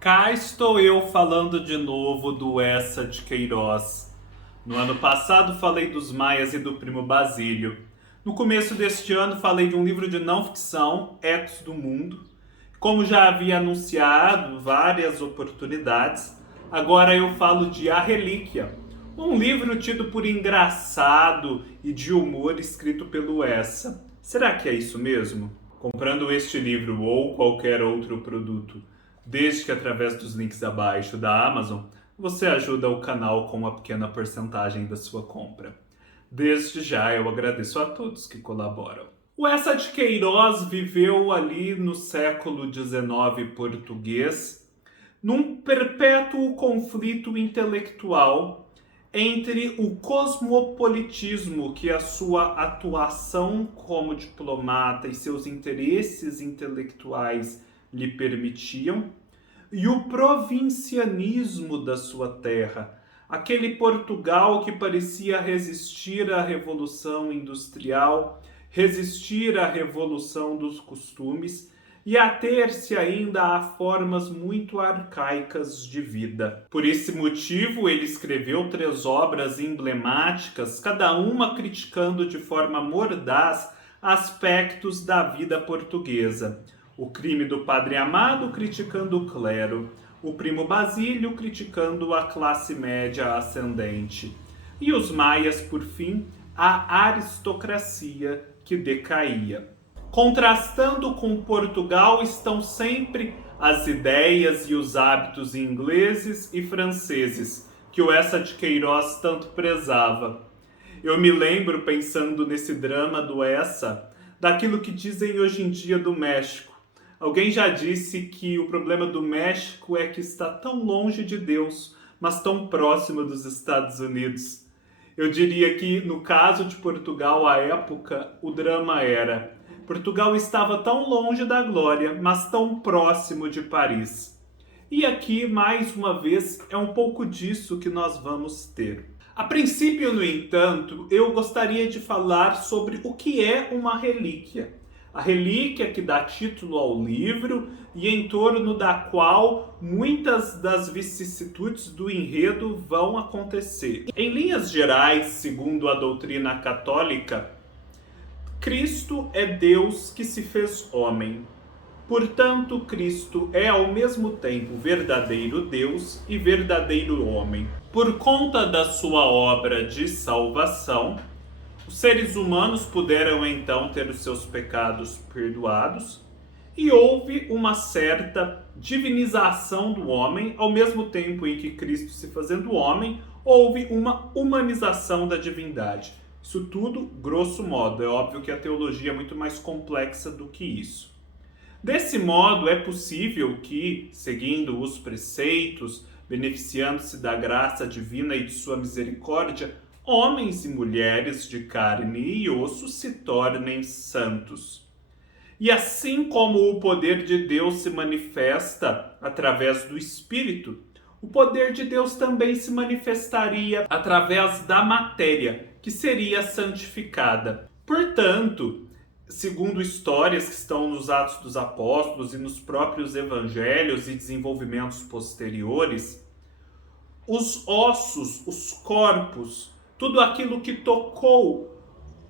Cá estou eu falando de novo do Essa de Queiroz. No ano passado falei dos Maias e do Primo Basílio. No começo deste ano falei de um livro de não ficção, Ecos do Mundo. Como já havia anunciado várias oportunidades, agora eu falo de A Relíquia, um livro tido por engraçado e de humor escrito pelo Essa. Será que é isso mesmo? Comprando este livro ou qualquer outro produto, desde que através dos links abaixo da Amazon, você ajuda o canal com uma pequena porcentagem da sua compra. Desde já eu agradeço a todos que colaboram. O Essa de Queiroz viveu ali no século XIX português, num perpétuo conflito intelectual entre o cosmopolitismo que a sua atuação como diplomata e seus interesses intelectuais lhe permitiam, e o provincianismo da sua terra, aquele Portugal que parecia resistir à Revolução Industrial, resistir à Revolução dos Costumes e ater-se ainda a formas muito arcaicas de vida. Por esse motivo, ele escreveu 3 obras emblemáticas, cada uma criticando de forma mordaz aspectos da vida portuguesa. O Crime do Padre Amado, criticando o clero. O Primo Basílio, criticando a classe média ascendente. E os Maias, por fim, a aristocracia que decaía. Contrastando com Portugal estão sempre as ideias e os hábitos ingleses e franceses, que o Essa de Queiroz tanto prezava. Eu me lembro, pensando nesse drama do Essa, daquilo que dizem hoje em dia do México. Alguém já disse que o problema do México é que está tão longe de Deus, mas tão próximo dos Estados Unidos. Eu diria que, no caso de Portugal, à época, o drama era: Portugal estava tão longe da glória, mas tão próximo de Paris. E aqui, mais uma vez, é um pouco disso que nós vamos ter. A princípio, no entanto, eu gostaria de falar sobre o que é uma relíquia. A relíquia que dá título ao livro e em torno da qual muitas das vicissitudes do enredo vão acontecer. Em linhas gerais, segundo a doutrina católica, Cristo é Deus que se fez homem. Portanto, Cristo é ao mesmo tempo verdadeiro Deus e verdadeiro homem. Por conta da sua obra de salvação, os seres humanos puderam então ter os seus pecados perdoados e houve uma certa divinização do homem, ao mesmo tempo em que Cristo se fazendo homem, houve uma humanização da divindade. Isso tudo, grosso modo. É óbvio que a teologia é muito mais complexa do que isso. Desse modo, é possível que, seguindo os preceitos, beneficiando-se da graça divina e de sua misericórdia, homens e mulheres de carne e osso se tornem santos. E assim como o poder de Deus se manifesta através do Espírito, o poder de Deus também se manifestaria através da matéria, que seria santificada. Portanto, segundo histórias que estão nos Atos dos Apóstolos e nos próprios evangelhos e desenvolvimentos posteriores, os ossos, os corpos, tudo aquilo que tocou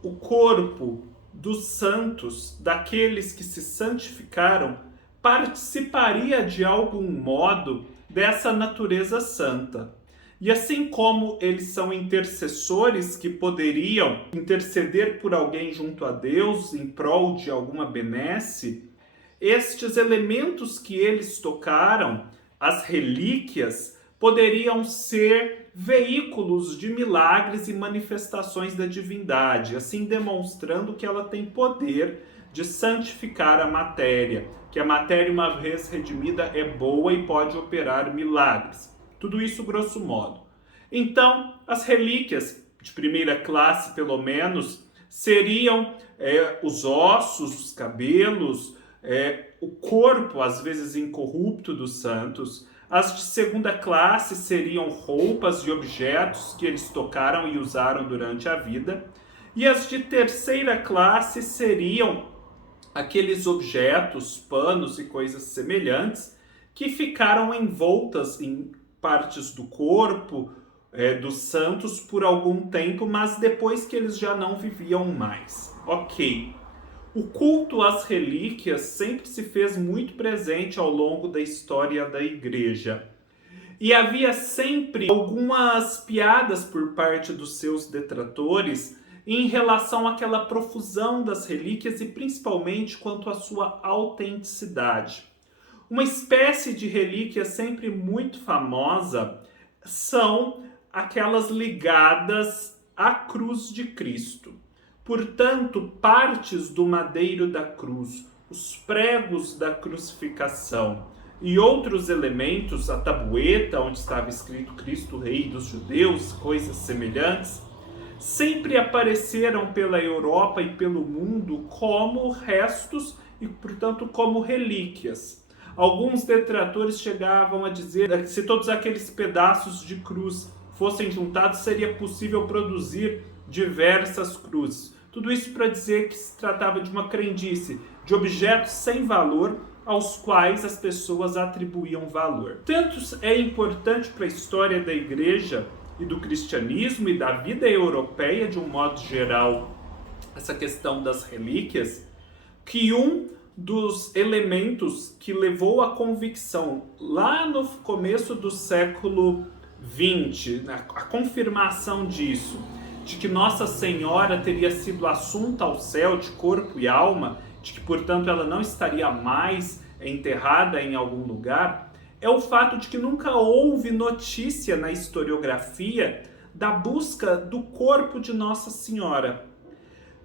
o corpo dos santos, daqueles que se santificaram, participaria de algum modo dessa natureza santa. E assim como eles são intercessores que poderiam interceder por alguém junto a Deus em prol de alguma benesse, estes elementos que eles tocaram, as relíquias, poderiam ser veículos de milagres e manifestações da divindade, assim demonstrando que ela tem poder de santificar a matéria, que a matéria, uma vez redimida, é boa e pode operar milagres. Tudo isso grosso modo. Então, as relíquias de primeira classe, pelo menos, seriam os ossos, os cabelos, o corpo, às vezes incorrupto, dos santos. As de segunda classe seriam roupas e objetos que eles tocaram e usaram durante a vida. E as de terceira classe seriam aqueles objetos, panos e coisas semelhantes que ficaram envoltas em partes do corpo dos santos por algum tempo, mas depois que eles já não viviam mais. Ok. O culto às relíquias sempre se fez muito presente ao longo da história da igreja. E havia sempre algumas piadas por parte dos seus detratores em relação àquela profusão das relíquias e principalmente quanto à sua autenticidade. Uma espécie de relíquia sempre muito famosa são aquelas ligadas à cruz de Cristo. Portanto, partes do madeiro da cruz, os pregos da crucificação e outros elementos, a tabueta onde estava escrito Cristo Rei dos Judeus, coisas semelhantes, sempre apareceram pela Europa e pelo mundo como restos e, portanto, como relíquias. Alguns detratores chegavam a dizer que se todos aqueles pedaços de cruz fossem juntados, seria possível produzir diversas cruzes. Tudo isso para dizer que se tratava de uma crendice, de objetos sem valor aos quais as pessoas atribuíam valor. Tanto é importante para a história da igreja e do cristianismo e da vida europeia de um modo geral essa questão das relíquias, que um dos elementos que levou à convicção lá no começo do século XX, a confirmação disso, de que Nossa Senhora teria sido assunta ao céu de corpo e alma, de que, portanto, ela não estaria mais enterrada em algum lugar, é o fato de que nunca houve notícia na historiografia da busca do corpo de Nossa Senhora.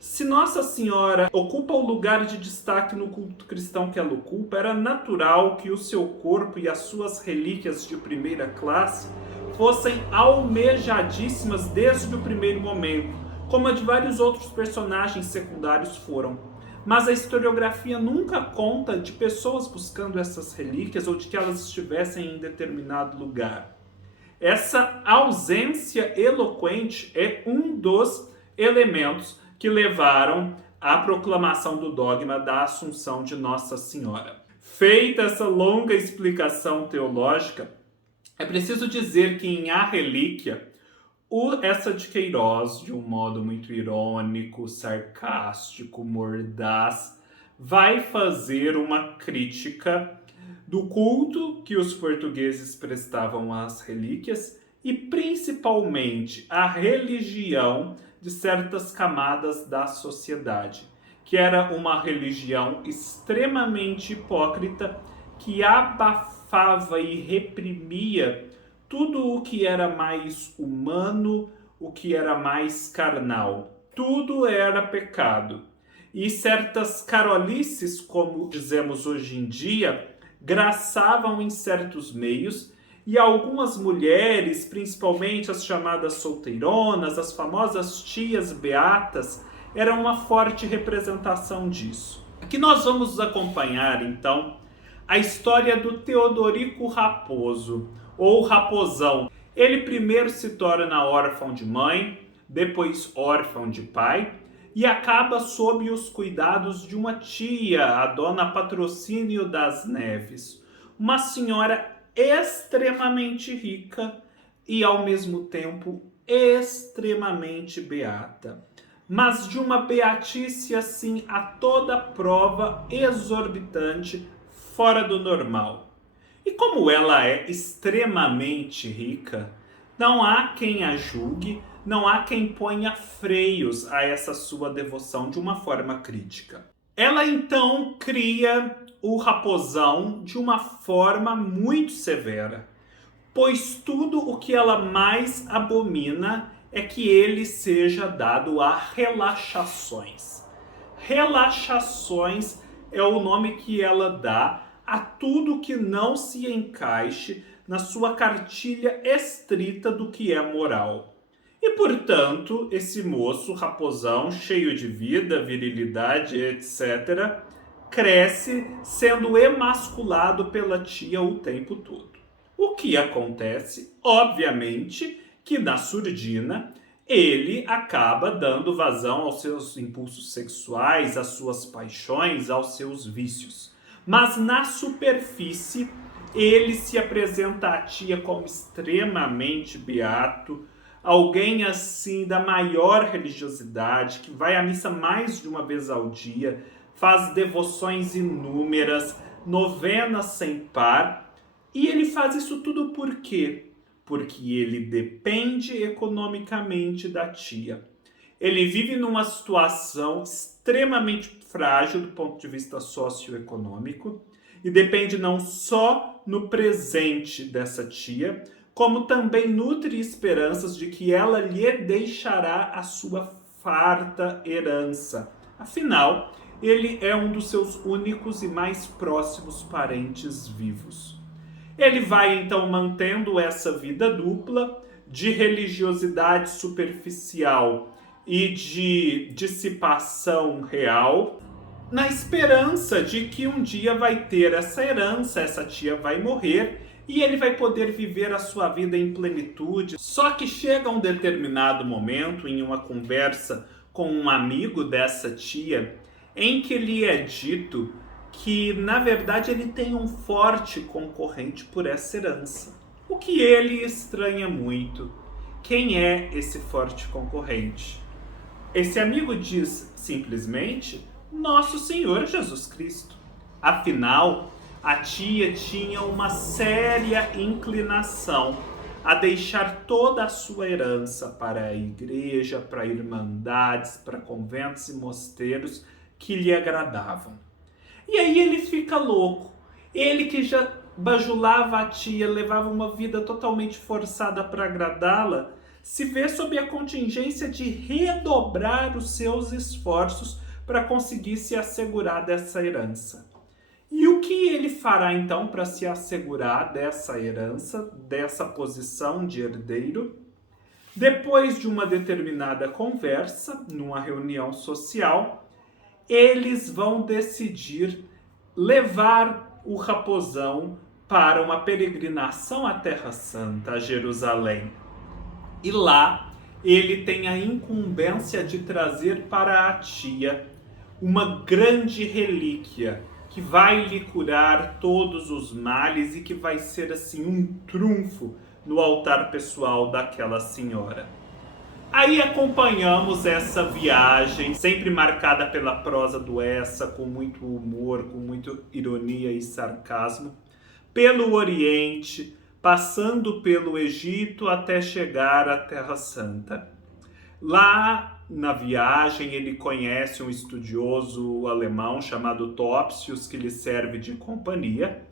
Se Nossa Senhora ocupa o lugar de destaque no culto cristão que ela ocupa, era natural que o seu corpo e as suas relíquias de primeira classe fossem almejadíssimas desde o primeiro momento, como a de vários outros personagens secundários foram. Mas a historiografia nunca conta de pessoas buscando essas relíquias ou de que elas estivessem em determinado lugar. Essa ausência eloquente é um dos elementos que levaram à proclamação do dogma da Assunção de Nossa Senhora. Feita essa longa explicação teológica, é preciso dizer que em A Relíquia, o Essa de Queiroz, de um modo muito irônico, sarcástico, mordaz, vai fazer uma crítica do culto que os portugueses prestavam às relíquias e principalmente a religião de certas camadas da sociedade, que era uma religião extremamente hipócrita que abafava e reprimia tudo o que era mais humano, o que era mais carnal. Tudo era pecado. E certas carolices, como dizemos hoje em dia, graçavam em certos meios, e algumas mulheres, principalmente as chamadas solteironas, as famosas tias beatas, eram uma forte representação disso. Aqui nós vamos acompanhar, então, a história do Teodorico Raposo, ou Raposão. Ele primeiro se torna órfão de mãe, depois órfão de pai, e acaba sob os cuidados de uma tia, a dona Patrocínio das Neves, uma senhora extremamente rica e, ao mesmo tempo, extremamente beata. Mas de uma beatice, assim, a toda prova, exorbitante, fora do normal. E como ela é extremamente rica, não há quem a julgue, não há quem ponha freios a essa sua devoção de uma forma crítica. Ela então cria o Raposão de uma forma muito severa, pois tudo o que ela mais abomina é que ele seja dado a relaxações. Relaxações é o nome que ela dá a tudo que não se encaixe na sua cartilha estrita do que é moral. E, portanto, esse moço, Raposão, cheio de vida, virilidade, etc., cresce sendo emasculado pela tia o tempo todo. O que acontece, obviamente, que na surdina ele acaba dando vazão aos seus impulsos sexuais, às suas paixões, aos seus vícios. Mas na superfície Ele se apresenta à tia como extremamente beato, alguém assim da maior religiosidade, que vai à missa mais de uma vez ao dia, faz devoções inúmeras, novenas sem par, e ele faz isso tudo por quê? Porque ele depende economicamente da tia. Ele vive numa situação extremamente frágil do ponto de vista socioeconômico e depende não só no presente dessa tia, como também nutre esperanças de que ela lhe deixará a sua farta herança. Afinal, ele é um dos seus únicos e mais próximos parentes vivos. Ele vai então mantendo essa vida dupla de religiosidade superficial e de dissipação real, na esperança de que um dia vai ter essa herança, essa tia vai morrer e ele vai poder viver a sua vida em plenitude. Só que chega um determinado momento, em uma conversa com um amigo dessa tia, em que lhe é dito que, na verdade, ele tem um forte concorrente por essa herança. O que ele estranha muito. Quem é esse forte concorrente? Esse amigo diz simplesmente Nosso Senhor Jesus Cristo. Afinal, a tia tinha uma séria inclinação a deixar toda a sua herança para a igreja, para irmandades, para conventos e mosteiros que lhe agradavam. E aí ele fica louco. Ele que já bajulava a tia, levava uma vida totalmente forçada para agradá-la, se vê sob a contingência de redobrar os seus esforços para conseguir se assegurar dessa herança. E o que ele fará então para se assegurar dessa herança, dessa posição de herdeiro? Depois de uma determinada conversa, numa reunião social, eles vão decidir levar o raposão para uma peregrinação à Terra Santa, a Jerusalém. E lá ele tem a incumbência de trazer para a tia uma grande relíquia que vai lhe curar todos os males e que vai ser assim um trunfo no altar pessoal daquela senhora. Aí acompanhamos essa viagem, sempre marcada pela prosa do Essa, com muito humor, com muita ironia e sarcasmo, pelo Oriente, passando pelo Egito até chegar à Terra Santa. Lá na viagem ele conhece um estudioso alemão chamado Topsius, que lhe serve de companhia.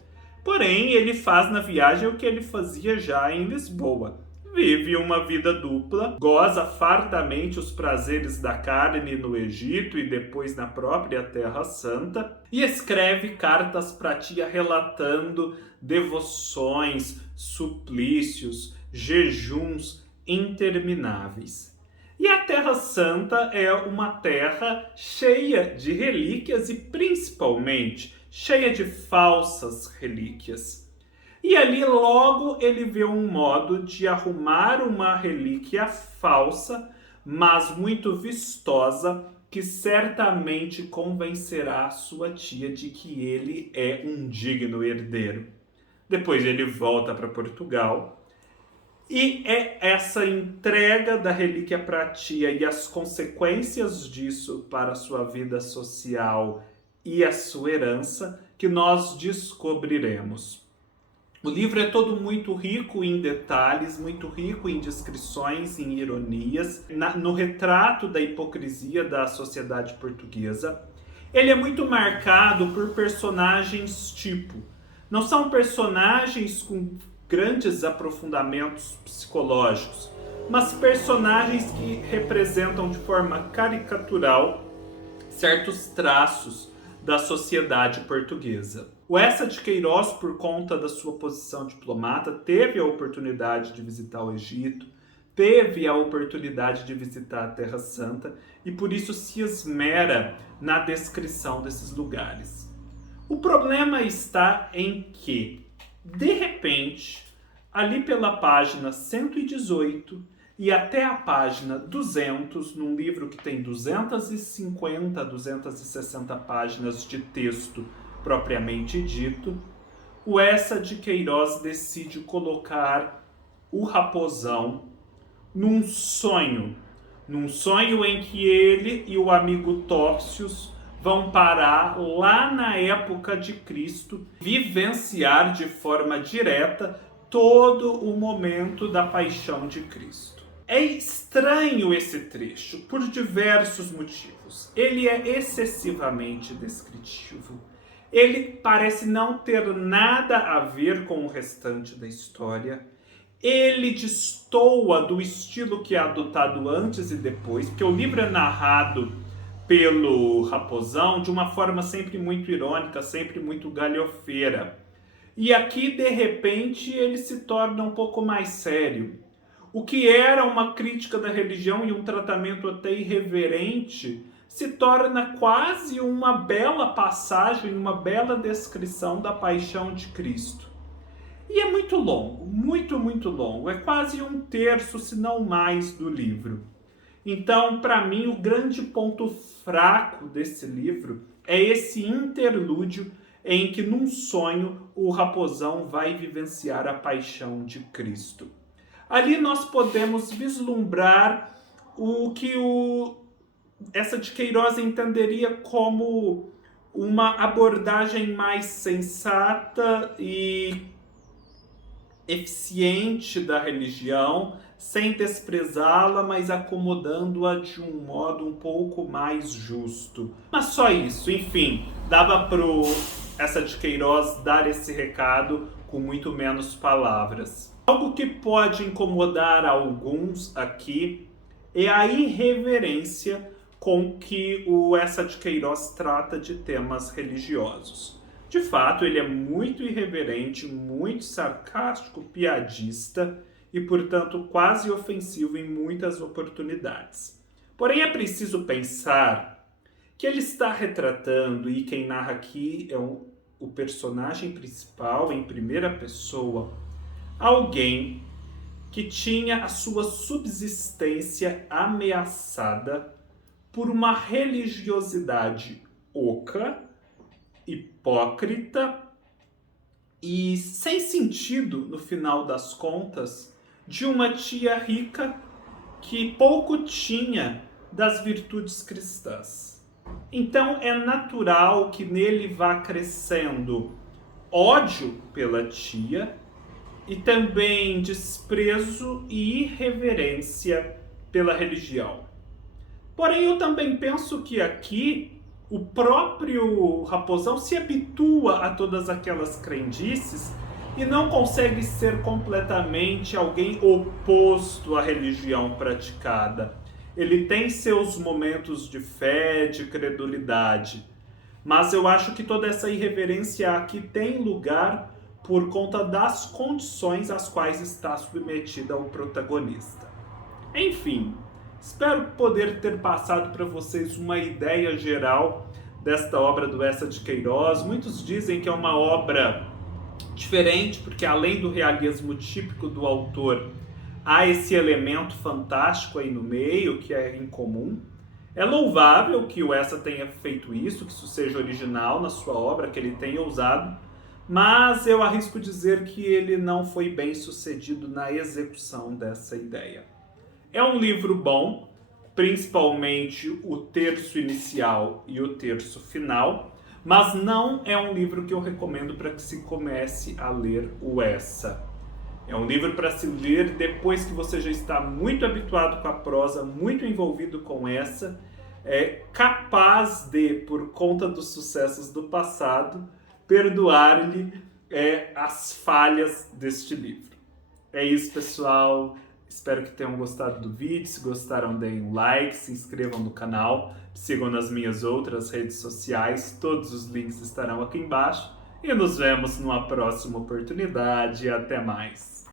Porém, ele faz na viagem o que ele fazia já em Lisboa. Vive uma vida dupla, goza fartamente os prazeres da carne no Egito e depois na própria Terra Santa, e escreve cartas para a tia relatando devoções, suplícios, jejuns intermináveis. E a Terra Santa é uma terra cheia de relíquias e principalmente cheia de falsas relíquias. E ali logo ele vê um modo de arrumar uma relíquia falsa, mas muito vistosa, que certamente convencerá a sua tia de que ele é um digno herdeiro. Depois ele volta para Portugal e é essa entrega da relíquia para a tia e as consequências disso para a sua vida social e a sua herança que nós descobriremos. O livro é todo muito rico em detalhes, muito rico em descrições, em ironias, no retrato da hipocrisia da sociedade portuguesa. Ele é muito marcado por personagens tipo. Não são personagens com grandes aprofundamentos psicológicos, mas personagens que representam de forma caricatural certos traços da sociedade portuguesa. O Eça de Queiroz, por conta da sua posição diplomata, teve a oportunidade de visitar o Egito, teve a oportunidade de visitar a Terra Santa e por isso se esmera na descrição desses lugares. O problema está em que, de repente, ali pela página 118 e até a página 200, num livro que tem 250, 260 páginas de texto propriamente dito, o Essa de Queiroz decide colocar o Raposão num sonho em que ele e o amigo Topsius vão parar lá na época de Cristo, vivenciar de forma direta todo o momento da paixão de Cristo. É estranho esse trecho por diversos motivos. Ele é excessivamente descritivo. Ele parece não ter nada a ver com o restante da história. Ele destoa do estilo que é adotado antes e depois, porque o livro é narrado pelo Raposão de uma forma sempre muito irônica, sempre muito galhofeira. E aqui, de repente, ele se torna um pouco mais sério. O que era uma crítica da religião e um tratamento até irreverente se torna quase uma bela passagem, uma bela descrição da paixão de Cristo. E é muito longo, muito longo. É quase um terço, se não mais, do livro. Então, para mim, o grande ponto fraco desse livro é esse interlúdio em que, num sonho, o Raposão vai vivenciar a paixão de Cristo. Ali nós podemos vislumbrar o que Essa de Queiroz entenderia como uma abordagem mais sensata e eficiente da religião, sem desprezá-la, mas acomodando-a de um modo um pouco mais justo. Mas só isso, enfim, dava pro Essa de Queiroz dar esse recado com muito menos palavras. Algo que pode incomodar alguns aqui é a irreverência com que o Essa de Queiroz trata de temas religiosos. De fato, ele é muito irreverente, muito sarcástico, piadista e, portanto, quase ofensivo em muitas oportunidades. Porém, é preciso pensar que ele está retratando, e quem narra aqui é o personagem principal, em primeira pessoa, alguém que tinha a sua subsistência ameaçada por uma religiosidade oca, hipócrita e sem sentido, no final das contas, de uma tia rica que pouco tinha das virtudes cristãs. Então é natural que nele vá crescendo ódio pela tia e também desprezo e irreverência pela religião. Porém, eu também penso que aqui o próprio Raposão se habitua a todas aquelas crendices e não consegue ser completamente alguém oposto à religião praticada. Ele tem seus momentos de fé, de credulidade, mas eu acho que toda essa irreverência aqui tem lugar por conta das condições às quais está submetida o protagonista. Enfim, espero poder ter passado para vocês uma ideia geral desta obra do Essa de Queiroz. Muitos dizem que é uma obra diferente, porque além do realismo típico do autor, há esse elemento fantástico aí no meio, que é incomum. É louvável que o Essa tenha feito isso, que isso seja original na sua obra, que ele tenha ousado, mas eu arrisco dizer que ele não foi bem sucedido na execução dessa ideia. É um livro bom, principalmente o terço inicial e o terço final, mas não é um livro que eu recomendo para que se comece a ler o Essa. É um livro para se ler depois que você já está muito habituado com a prosa, muito envolvido com essa, capaz de, por conta dos sucessos do passado, perdoar-lhe as falhas deste livro. É isso, pessoal. Espero que tenham gostado do vídeo. Se gostaram, deem um like, se inscrevam no canal, sigam nas minhas outras redes sociais. Todos os links estarão aqui embaixo. E nos vemos numa próxima oportunidade. Até mais!